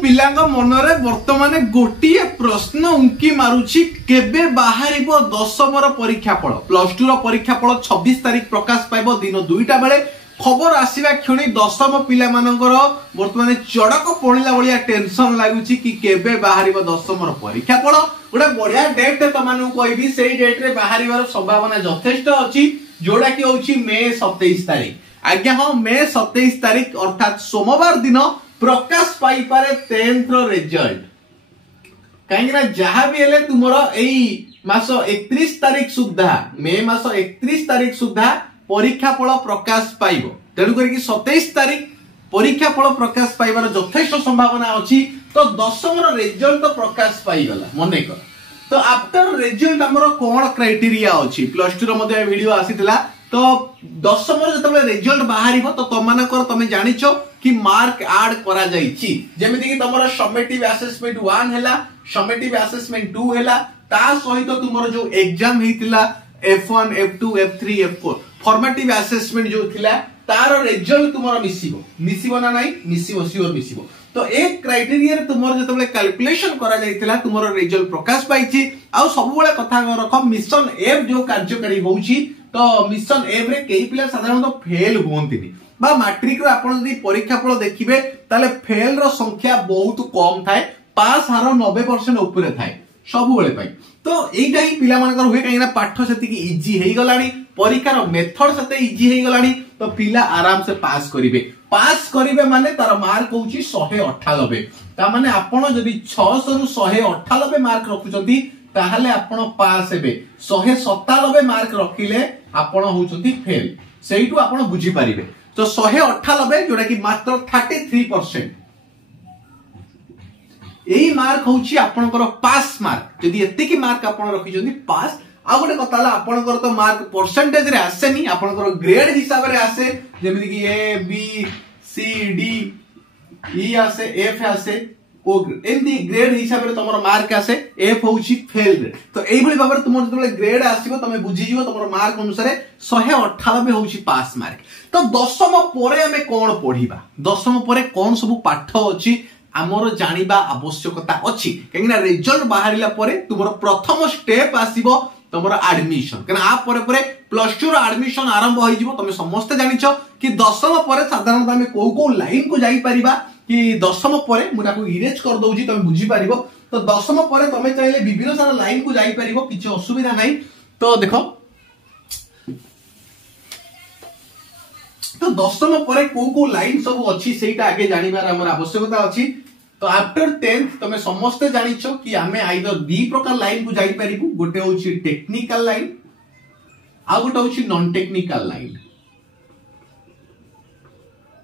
पिलांग मनरे वर्तमान गोटे प्रश्न उंकी मारुछि केबे बाहरिबो 10th परीक्षा फल प्लस 2 परीक्षा फल 26 तारिख प्रकाश पाइबो दिन 2टा बेले खबर आसीबा क्षणी 10th पिला मानकर वर्तमान चड़क पड़िला बलिया टेंशन लागुछि कि केबे बाहरिबो 10th परीक्षा फल गोटे बढ़िया डेट तमानू कहबी सेही डेट रे बाहरिबार संभावना यथेष्ट अछि जोड़ा कि होछि मे 27 तारिख आज्ञा हां मे 27 तारिख अर्थात सोमवार दिन प्रकाश पाई पारे 10th रिजल्ट कहीं जहां भी हेले तुमरो एई मास 31 तारिख सुधा मे मास 31 तारिख सुधा परीक्षा फल प्रकाश पाइबो तेणु करी 27 तारिख परीक्षा फल प्रकाश पाइबार यथेष्ट संभावना अछि तो 10th रिजल्ट तो प्रकाश पाई गला मने कर तो आफ्टर रिजल्ट हमरो कोन क्राइटेरिया अछि प्लस 2 रो मध्ये वीडियो आसीतला तो 10th जतबे रिजल्ट बाहरिबो तो तमानकर तमे जानिछो कि मार्क ऐड करा जाईची जेमिति कि तमरो समेटिव असेसमेंट 1 हैला समेटिव असेसमेंट 2 हैला ता सहित तुमरो जो exam हेतिला F1 F2 F3 F4 formative assessment जो थिला तार रिजल्ट तुमरो मिसिबो ना नाही मिसिबो सियोर मिसिबो तो एक क्राइटेरिया रे तुमरो जतबे कैलकुलेशन करा जाईतिला तुमरो रिजल्ट प्रकाश पाइची आ सब बेले कथा रख मिशन एफ जो कार्यकारी होउची तो मिशन एफ रे केही पिला साधारणतः फेल होंतिनी बा मैट्रिक रो आपण जदी परीक्षा फल देखिबे ताले फेल रो संख्या बहुत कम थाए पास हार 90% ऊपर थाए सब बेले पाई तो एइटा ही पिला मानकर होय काइना पाठ सेति की इजी हेई गलानी परीक्षा रो मेथड सेते इजी हेई गलानी तो पिला आराम से पास करिवे माने तार मार्क होउची 198 ता माने आपण जदी 600 रु 198 मार्क रखुचंती ताहाले आपण पास हेबे 197 मार्क रखिले आपण होउचंती फेल सेइटु आपण बुझी परिबे तो 198 जोड़ा कि मात्र 33% यही मार्क होउची आपनकर पास मार्क यदि एते की मार्क आपण रखि जंदी पास आ गोटे कताला आपनकर तो मार्क परसेंटेज रे आसेनी आपनकर ग्रेड हिसाब रे आसे जेमिति कि A B C D E आसे एफ आसे ओ एंदी ग्रेड हिसाब रे तमरो मार्क आसे एफ होउची फेल रे तो एई भली बाबर तुमर जतले ग्रेड आसीबो तमे बुझी जिवो तमरो मार्क अनुसार 198 होउची पास मार्क तो 10th परे हमें कोन पढिबा 10th परे कोन सब पाठ अछि हमर जानिबा आवश्यकता अछि कहिना रिजल्ट बाहरिला परे तुमरो प्रथम स्टेप आसीबो तुमरो एडमिशन कना आ परे परे प्लस 2 रो एडमिशन आरंभ होई जिवो तमे समस्त जानिछो कि 10th परे साधारणतः हमें को लाइन को जाई परिबा कि 10th परे मुरा को इरेज कर दउजी तमे बुझी परिबो तो 10th परे तमे चाहिले विभिन्न सारा लाइन को जाई परिबो किछ असुविधा नाही तो देखो तो 10th परे को लाइन सब अछि सेटा आगे जानिबार हमर आवश्यकता अछि तो आफ्टर 10th तमे समस्त जानिछो कि हमें आइदर दी प्रकार लाइन को जाई परिबु गोटे होछि टेक्निकल लाइन आ गोटे होछि non technical line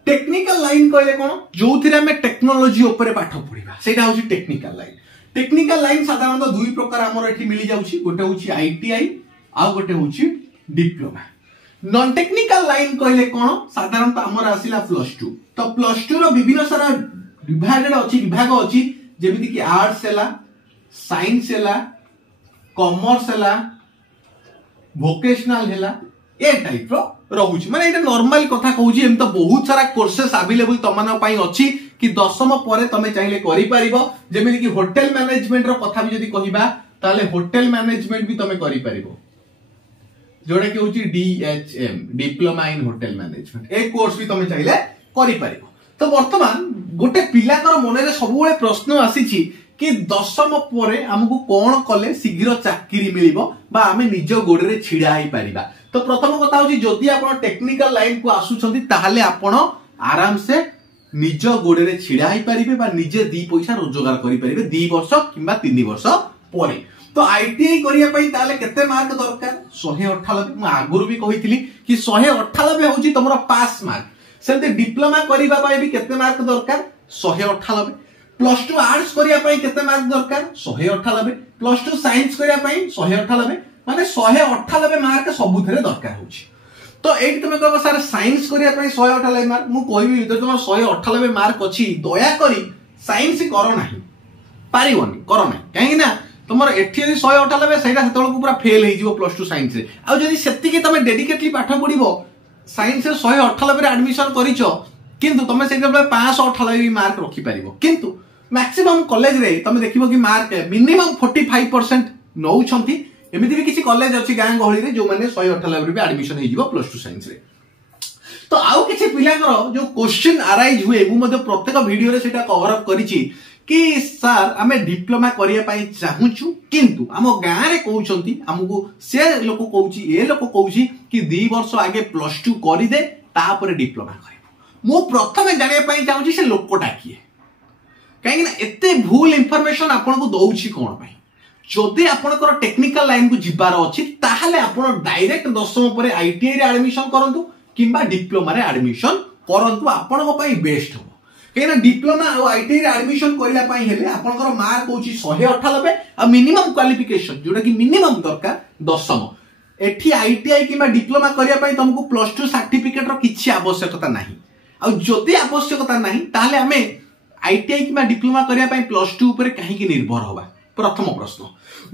technical line कहले कोन जोथिरे हमें टेक्नोलॉजी ऊपर पाठ पढिबा सेटा होछि टेक्निकल लाइन साधारणतः दुई प्रकार हमर एठी मिली जाउछि गोटे होछि आईटीआई आ गोटे होछि डिप्लोमा नॉन टेक्निकल लाइन कहले कोन साधारणतः हमर आसिला प्लस 2 तो प्लस 2 रो विभिन्न सारा विभाग अछि जेमिति कि आर्ट्स हैला साइंस हैला कॉमर्स हैला वोकेशनल हैला ए टाइप रो रहुछि माने एटा नॉर्मल कथा कहूछि एम तो बहुत सारा कोर्सेस अवेलेबल तमना पई अछि कि 10th परे तमे चाहिले करि परिबो जेमिति कि होटल मैनेजमेंट रो कथा भी जदी कहिबा ताले होटल मैनेजमेंट भी तमे करि परिबो जोडा कि होछि DHM diploma in hotel management A course भी तमे चाहिले करि परिबो तो वर्तमान गोटे पिलाकर मनरे सबुले प्रश्न आसीछि कि 10th परे हमकु कोन कले शीघ्र चाकरी मिलिबो बा हमें निज गोडरे छिडा ही परिबा तो प्रथम कथा होछि जदि आपण टेक्निकल लाइन को आसुछंती ताहाले आपण आराम से निज गोडरे छिडा ही परिबे बा निजे दी पैसा रोजगार करि परिबे 2 वर्ष किबा 3 वर्ष परे तो आईटीआई करिया पई ताले केते मार्क दरकार 198 म आगुरु भी कहितली कि 198 होछि तमरो पास मार्क सेते डिप्लोमा करिबा पई भी केते मार्क दरकार 198 प्लस 2 आर्ट्स करिया पई केते मार्क दरकार 198 प्लस 2 साइंस करिया पई 198 माने 198 मार्क सबुथरे दरकार होछि तो एठी तमे कहबो सर साइंस करिया पई 198 मार्क मु कहबी जदि तुम 198 मार्क अछि दया करी साइंस करो नाही पारिवनी करो नाही काहे ना तुमर एठी यदि 198 सेटा सेतळ को पूरा फेल हे जिवो प्लस 2 साइंस रे आ जदि सेति के तमे डेडिकेटली पाठ पढिबो साइंस रे 198 रे एडमिशन करिचो किंतु तमे सेटा 598 मार्क रखि परिबो किंतु मैक्सिमम कॉलेज रे तुम देखिबो कि मार्क मिनिमम 45% नौछंती एमिति भी किसी कॉलेज अछि गां गहली रे जो माने 198 रे एडमिशन हे जिवो +2 साइंस रे। तो आउ किसी पिलाकर जो क्वेश्चन अराइज हुए मु मध्य प्रत्येक वीडियो रे सेटा कवर अप करिछि कि सर आमे डिप्लोमा करिया पई चाहूछु किंतु आम गां रे कहउछंती हमकु से लोक कहउछि ए लोक कहउछि कि 2 वर्ष आगे +2 करि दे तापर डिप्लोमा करिबो। मु प्रथमे जानिया पई चाहूछि से लोकटा किए कहीं ना एते भूल इंफॉर्मेशन आपन को दउछि कोन पई। जदि आपनकर टेक्निकल लाइन को जिबार अछि ताहाले आपन डायरेक्ट 10वीं परे आईटीआई रे एडमिशन करंतु किंबा डिप्लोमा रे एडमिशन करंतु आपन को पई बेस्ट हो। कहीं डिप्लोमा और आईटीआई रे एडमिशन करिला पई हेले आपनकर मार्क होची 198 आ मिनिमम क्वालिफिकेशन जोटा कि मिनिमम दरकार 10वीं। एठी आईटीआई किंबा डिप्लोमा करिया पई तुमको +2 सर्टिफिकेट रो किछि आवश्यकता नाही। आ जदि आवश्यकता नाही ताहाले हमें आईटीआई किंबा डिप्लोमा करिया पई +2 ऊपर काहे कि निर्भर होबा प्रथम प्रश्न।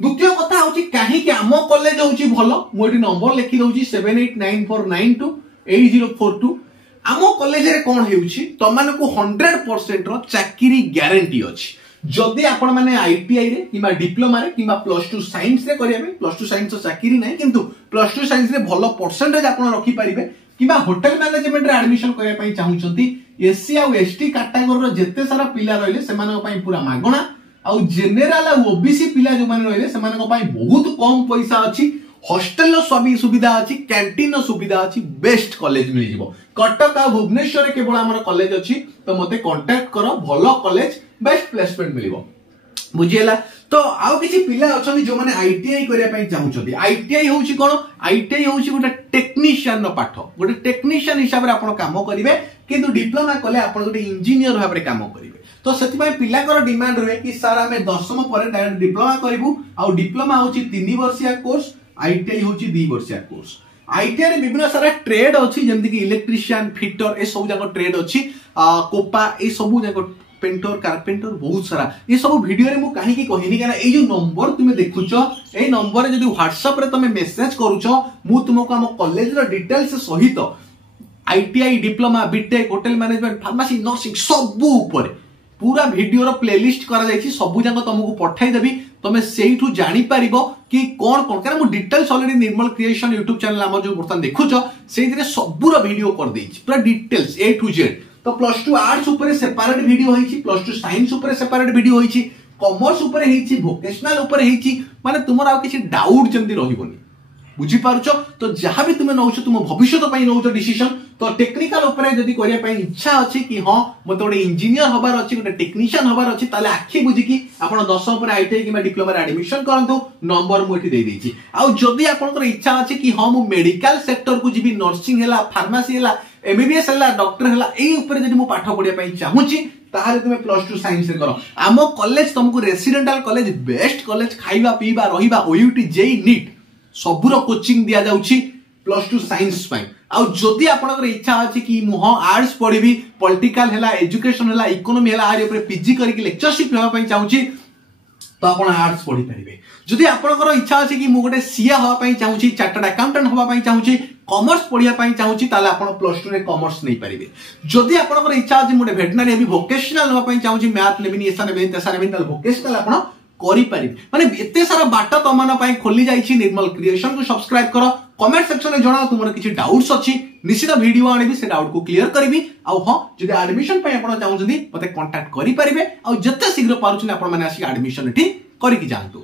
द्वितीय कथा होची काहे कि आम कॉलेज होची भलो मो एठी नंबर लिखि दउची 7894928042। आम कॉलेज रे कोन हेउची तमान को 100% रो चाकरी गारंटी अछि। जदि आपण माने आईटीआई रे किंबा डिप्लोमा रे किंबा +2 साइंस रे करिया पे +2 साइंस रो चाकरी नाही किंतु +2 साइंस रे भलो परसेंटेज आपण रखि परिबे किंबा होटल मैनेजमेंट रे एडमिशन करिया पई चाहूचंती एससी आ एसटी कैटेगरी रो जत्ते सारा पिला रहले सेमानक पई पूरा मागणा आ जेनेरल आ ओबीसी पिला जो माने रहले सेमानक पई बहुत कम पैसा अछि। हॉस्टल रो सभी सुविधा अछि, कैंटीन रो सुविधा अछि, बेस्ट कॉलेज मिल जिवो। कटक आ भुवनेश्वर रे केवल हमर कॉलेज अछि तो मते कांटेक्ट करो भलो कॉलेज बेस्ट प्लेसमेंट मिलिबो बुझियला। तो आउ किछि पिला अछन जो माने आईटीआई करिया पई चाहूचंती। आईटीआई होउची कोन आईटीआई होउची गोटे टेक्नीशियन रो पाठ गोटे टेक्नीशियन हिसाब रे आपण काम करिवे किंतु डिप्लोमा कले आपण गोटे इंजीनियर भाबरे काम करिवे। तो सेति पई पिला कर डिमांड रहे कि सर हमें 10वीं परे डायरेक्ट डिप्लोमा करिवु आ डिप्लोमा होउची 3 वर्षिया कोर्स आईटीआई होउची 2 वर्षिया कोर्स। आईटीआई रे विभिन्न सारा ट्रेड अछि जेमति कि इलेक्ट्रिशियन फिटर ए सब जाको ट्रेड अछि कोपा ए सब जाको पेंटर कारपेंटर बहुत सारा ये सब वीडियो रे मु काहे कि कहिनी काना ए जो नंबर तुमे देखुचो ए नंबर रे जदी व्हाट्सएप रे तुमे मेसेज करूचो मु तुमको हम कॉलेज रो डिटेल्स सहित ITI diploma BTech hotel management pharmacy nursing सब ऊपर पूरा वीडियो रो प्लेलिस्ट करा जायछि सब जाको तुमको पठाई देबी तमे सेइठु जानि परिबो कि कोन कोन कारण मु डिटेल्स ऑलरेडी निर्मल क्रिएशन YouTube चैनल हमर जो बर्तन देखुचो सेइथिरे सब रो वीडियो कर देछि पूरा डिटेल्स A to Z। तो +2 आर्ट्स ऊपर सेपरेट वीडियो होईची, +2 साइंस ऊपर सेपरेट वीडियो होईची, कॉमर्स ऊपर हेची, वोकेशनल ऊपर हेची माने तुमर आ किछि डाउट जंदी रहिबोनी बुझी पारुचो। तो जहां भी तुमे नउछो तुम भविष्य पई नउछो डिसीजन तो टेक्निकल ऊपर जदी करिया पई इच्छा अछि कि हां मते गोटे इंजीनियर होबार अछि गोटे टेक्नीशियन होबार अछि ताले आखि बुझी कि आपण 10 ऊपर आईटीआई किबा डिप्लोमा रे एडमिशन करंतु नंबर मु एठी दे देछि। आ जदी आपनकर इच्छा अछि कि हां मु मेडिकल सेक्टर को जिबी नर्सिंग हैला फार्मेसी हैला एमबीबीएस हैला डॉक्टर हैला एई ऊपर जदी मु पाठ पढिया पई चाहूची ताहाले तुमे +2 साइंस रे करो। आमो कॉलेज तुमको रेसिडेंटल कॉलेज बेस्ट कॉलेज खाइबा पीबा रहिबा ओयूटी जेई नीट सबुरो कोचिंग दिया जाउची +2 साइंस पई। आ जदी आपनकर इच्छा अछि कि मु हां आर्ट्स पढिबी पॉलिटिकल हैला एजुकेशन हैला इकोनॉमी हैला आरि ऊपर पीजी करिक लेक्चरशिप हेबा पई चाहूची तो आपण आर्ट्स पढि परिबे। जदी आपनकर इच्छा अछि कि मु गोटे सीए होबा पई चाहूची चार्टर्ड अकाउंटेंट होबा पई चाहूची कॉमर्स पढिया पई चाहूची ताले आपण +2 रे कॉमर्स नै परिबे। जदी आपनकर इच्छा अछि मु वेटनरी हेबी वोकेशनल होबा पई चाहूची मैथ लेबिनी एसा नेबिनी तेसा नेबिनी ताले वोकेशनल आपण करि परिबे। माने एते सारा बाटा तमन पई खोली जाईची निर्मल क्रिएशन को सब्सक्राइब करो कमेंट सेक्शन में जणाओ तुमर किछि डाउट्स अछि निश्चित वीडियो आनिबी से डाउट को क्लियर करबी। आ हां जदी एडमिशन पई आपण चाहउछथि मते कांटेक्ट करि परिबे आ जत्ते शीघ्र पारुछन आपण माने आसी एडमिशन एठी करि कि जानतु।